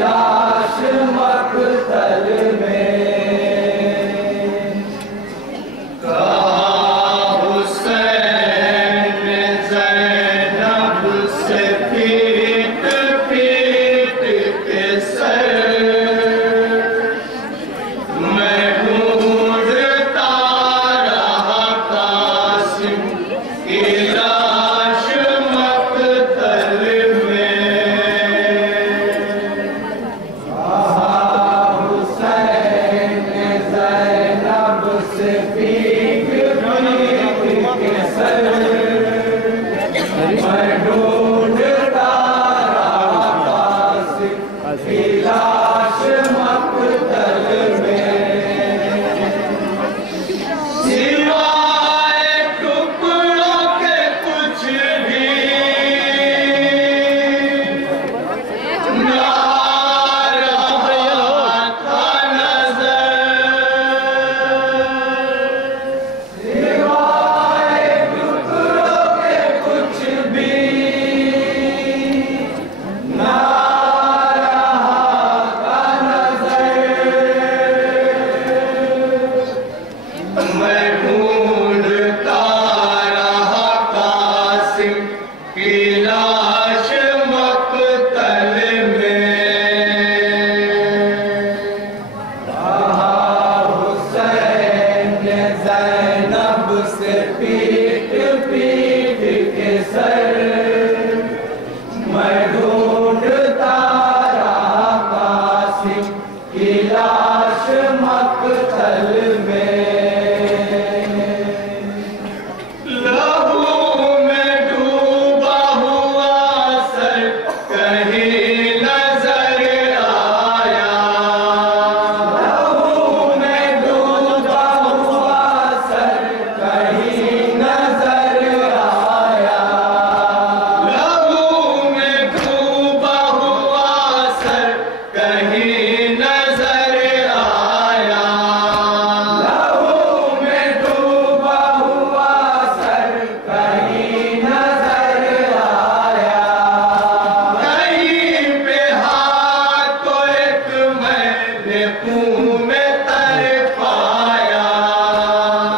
लाश मक़तल में कहा हुसैन ज़ैनब से पीट पीट के सर मैं ढूंढता रहा कासिम की लाश मक़तल में हुसैन ज़ैनब से पीट पीट के सर मैं ढूंढता रहा कासिम की लाश मक़तल में सिवाय टुकड़ों के कुछ भी ना रहा था नज़र सिवाय टुकड़ों के कुछ भी ना रहा था नज़र मैं ढूंढता रहा कासिम की लाश मक़तल में कहा हुसैन ज़ैनब से पीट पीट के सर मैं ढूंढता रहा कासिम की लाश मक़तल में लहू में डूबा हुआ सर कहीं नजर आया लहू में डूबा हुआ सर कहीं नजर आया लहू में डूबा हुआ सर कहीं नजर आया लहू में डूबा हुआ सर कहीं नजर आया कहीं पे हाथ तो एक मैंने मुंह में तर पाया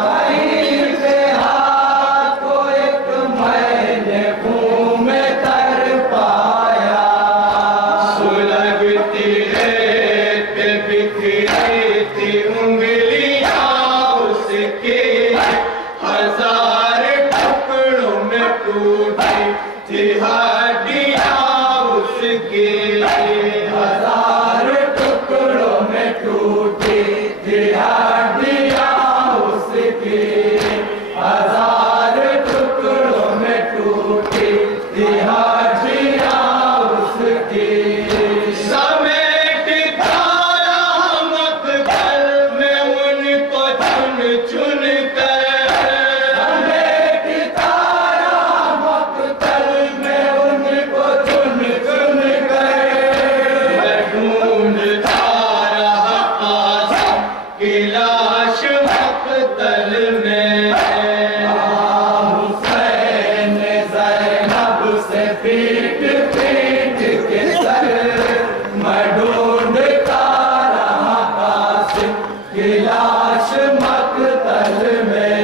कहीं पे हाथ तो एक मैंने मुंह में तर पाया सुलगती रेत बिखरी थी उंगलियां उसके हजार टुकड़ों में टूटी थी हड्डियां उसकी हजार टुकड़ों में टूटी थी हड्डियां उसकी हजार टुकड़ों में टूटी थी हड्डियां उसकी समेटता रहा मक़तल में उनको चुन चुन कर समेटता रहा मक़तल में उनको चुन चुन कर मैं ढूंढता रहा कासिम की लाश मक़तल में हुसैन ज़ैनब से पीट पीट के सर मैं ढूंढता रहा कासिम की लाश मक़तल में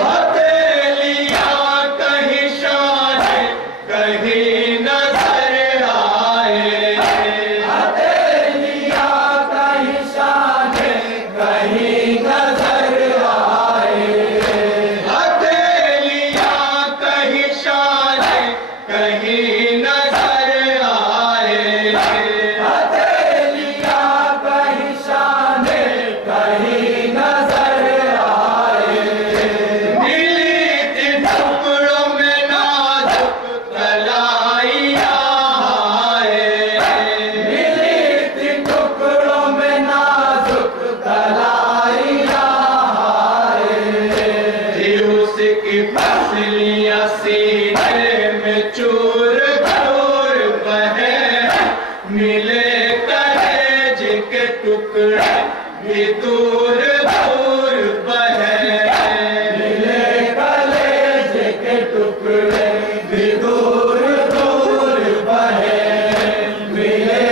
हथेलियां कहीं शाने कहीं नजर आए हथेलियां कहीं शाने कहीं नजर आए हथेलियां कहीं शाने कहीं नजर आए हथेलियां कहीं शाने कहीं नजर आए मिली थी टुकड़ों में नाजुक कलाइयां मिली थी टुकड़ों में नाजुक कलाइयां थी उसकी पसलियां सीने में चूर चूर बहे मिले कलेज के टुकड़े भी दूर दूर बहे मिले कलेज के टुकड़े भी दूर दूर बहे मिले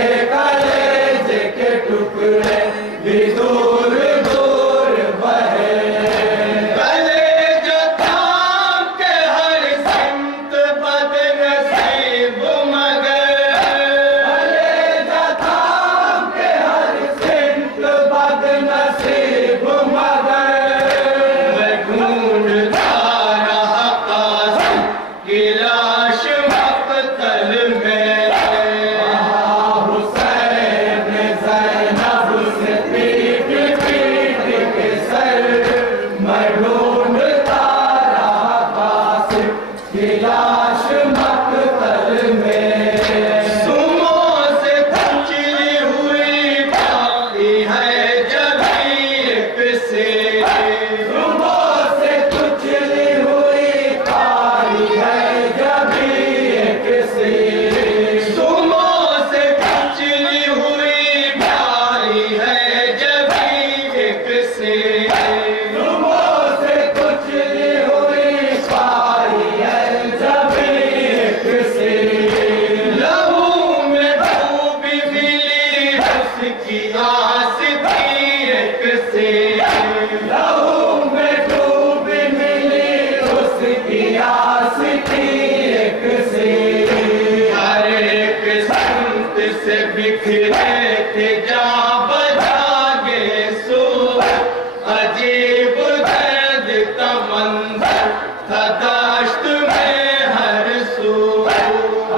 से बिखरे थे जा बजागे सो अजीब दर्द का मंजर था दाश्त में हर सू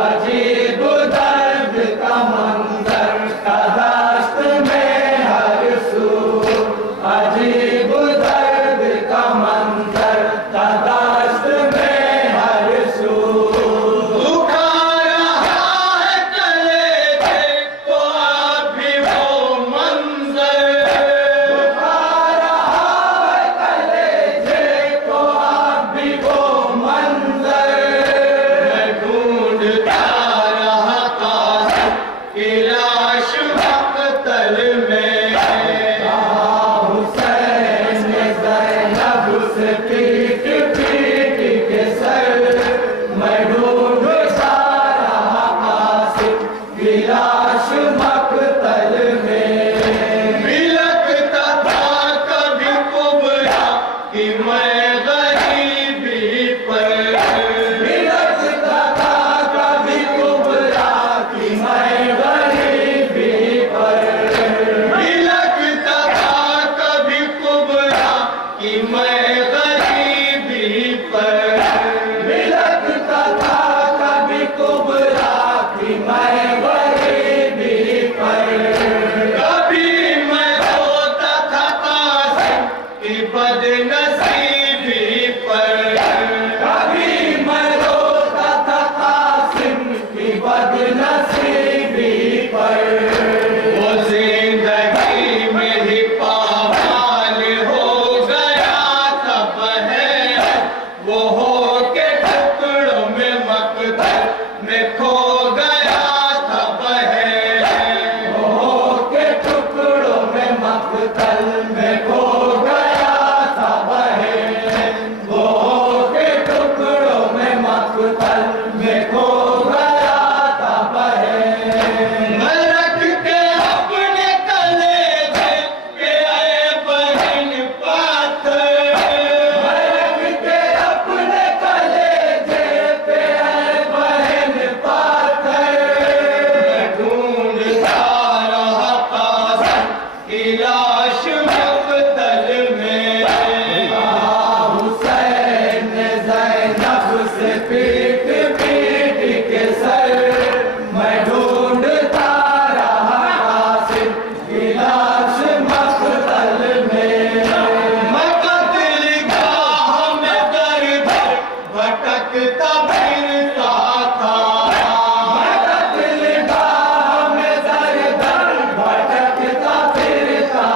अजीब दर्द का मंजर था दाश्त में हर सू अजीब दर्द का मंजर था दाश्त में हर सू दुखा रहा है कलेजे को अभी वो मंजर दुखा रहा है कलेजे को अभी वो मंजर मैं ढूंढता रहा कासिम की लाश मक़तल में हुसैन ने ज़ैनब से पीट पीट के सर मैं ढूंढता रहा कासिम की लाश मक़तल में बिलखता था कभी कुबरा कि मैं गरीबी पर बिलखता था कभी कुबरा कि मैं गरीबी पर बिलखता था कभी कुबरा कि मैं गरीबी पर बिलखता था कभी कुबरा कि मैं गरीबी पर कभी मैं रोता था कासिम की बदनसीबी पर कभी मैं रोता था कासिम की बदनसीबी पर वो जिंदगी में ही पामाल हो गया तब है वो हो के टुकड़ों में मक़तल में खो गया तब है वो हो के टुकड़ों में मक़तल में खो गया तब है वो हो के टुकड़ों में मक़तल में खो गया तब है मैं रख के अपने कलेजे पे आए बहन पाथर मैं रख के अपने कलेजे पे आए बहन पाथर मैं ढूंढता रहा कासिम की लाश मक़तल में हुसैन ने ज़ैनब से पीट पीट के सर मैं ढूंढता रहा कासिम की लाश मक़तल में मैं कत्लगाह में दर दर भटकता फिरता था मैं कत्लगाह में दर दर भटकता फिरता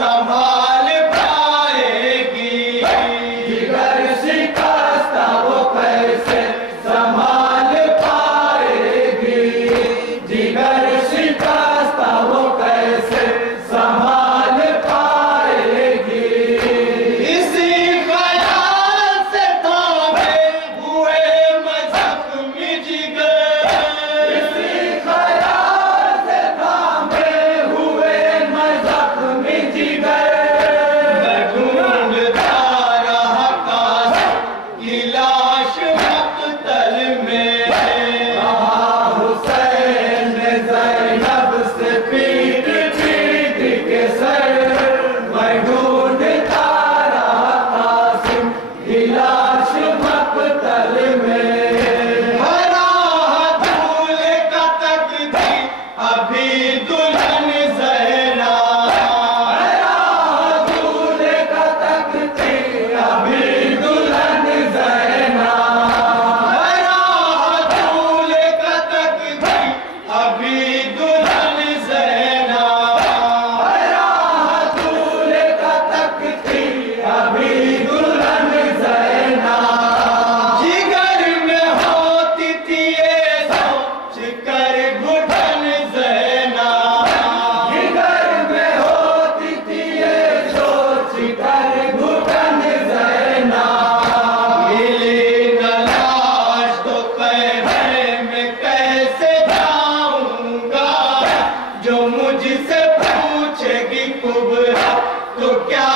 संभाल पाएगी। जिगर शिकस्ता वो कैसे संभाल पाएगी। जिगर शिकस्ता वो कैसे संभाल पाएगी। इसी ख्याल से थामे हुए मैं जख्मी जिगर। इसी ख्याल से थामे हुए मैं जख्मी जिगर। मैं ढूंढता रहा काश की लाश मक़तल में। कहा हुसैन ने ज़ैनब से पीट पीट के सर। मैं ढूंढता रहा कासिम की लाश मक़तल में। हरा धूल का तकती अभी दुल्हन ज़हरा। हरा धूल का तकती अभी दुल्हन ज़हरा। हरा धूल का तकती अभी दुल्हन ज़हरा। हरा धूल का तकती अभी दुल्हन ज़हरा। जिगर में होती थी ये सोच कर घुटन ज़हरा। जिगर में होती थी ये सोच कर घुटन ज़हरा। मिली न लाश तो क़हर में कैसे जाऊंगा। जो मुझसे पूछेगी कुबरा तो क्या